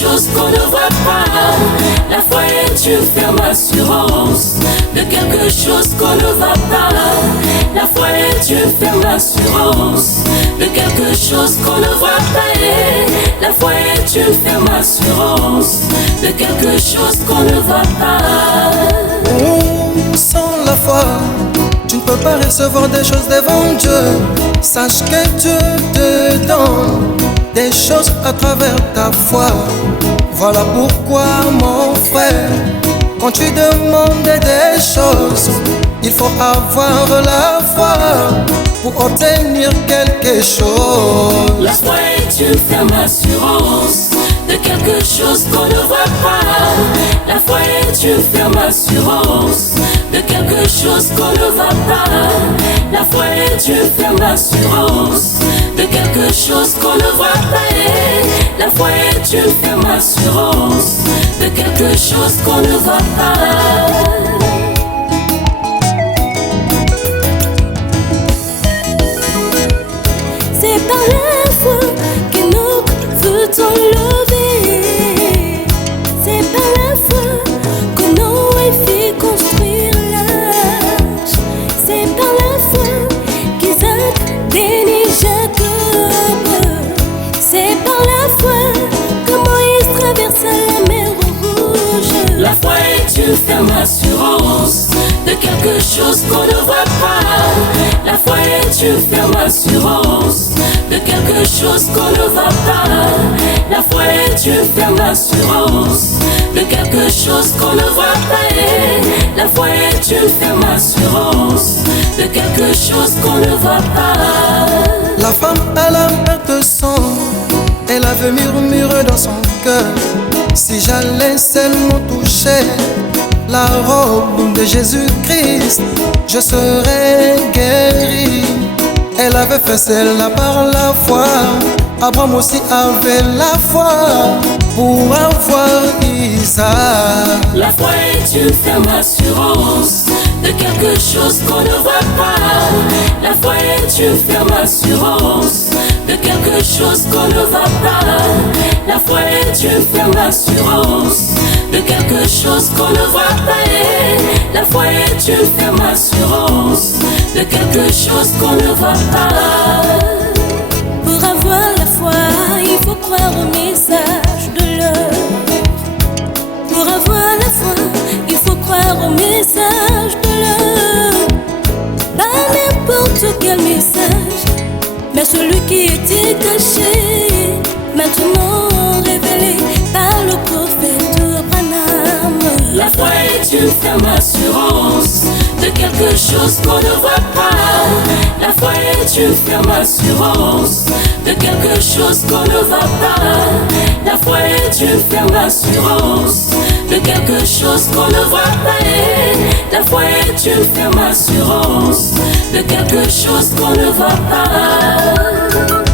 chose qu'on ne voit pas. La foi est une ferme assurance de quelque chose qu'on ne voit pas. La foi est une ferme assurance de quelque chose qu'on ne voit pas. La foi est une ferme assurance de quelque chose qu'on ne voit pas. Sans la foi, tu ne peux pas recevoir des choses devant Dieu. Sache que Dieu te donne des choses à travers ta foi. Voilà pourquoi, mon frère, quand tu demandes des choses, il faut avoir la foi pour obtenir quelque chose. La foi est une ferme assurance de quelque chose qu'on ne voit pas. La foi est une ferme assurance de quelque chose qu'on ne voit pas. La foi est une ferme assurance de quelque chose qu'on ne voit pas. La foi est une ferme assurance de quelque chose qu'on ne voit pas. C'est par la foi que notre feu enlevé. C'est par la foi que Noé fit construire l'arche. C'est par la foi qu'Isaac bénit Jacob. C'est par la foi que Moïse traversa la mer Rouge. La foi est une ferme assurance de quelque chose qu'on ne voit pas. La foi est une ferme assurance de quelque chose qu'on ne voit pas. La foi est une ferme assurance de quelque chose qu'on ne voit pas. La foi est une ferme assurance de quelque chose qu'on ne voit pas. La femme à la perte de sang, elle avait murmuré dans son cœur: si j'allais seulement toucher la robe de Jésus-Christ, je serais guéri. Elle avait fait cela par la foi. Abraham aussi avait la foi pour avoir Isaac. La foi est une ferme assurance de quelque chose qu'on ne voit pas. La foi est une ferme assurance de quelque chose qu'on ne voit pas. La foi est une ferme assurance de quelque chose qu'on ne voit pas. La foi est une ferme assurance de quelque chose qu'on ne voit pas. Pour avoir la foi, il faut croire au message de l'heure. Pour avoir la foi, il faut croire au message de l'heure. Pas n'importe quel message, mais celui qui était caché, maintenant révélé par le prophète Branham. La foi est une ferme assurance de quelque chose qu'on ne voit pas. La foi est une ferme assurance de quelque chose qu'on ne voit pas. La foi est une ferme assurance de quelque chose qu'on ne voit pas. La foi est une ferme assurance de quelque chose qu'on ne voit pas.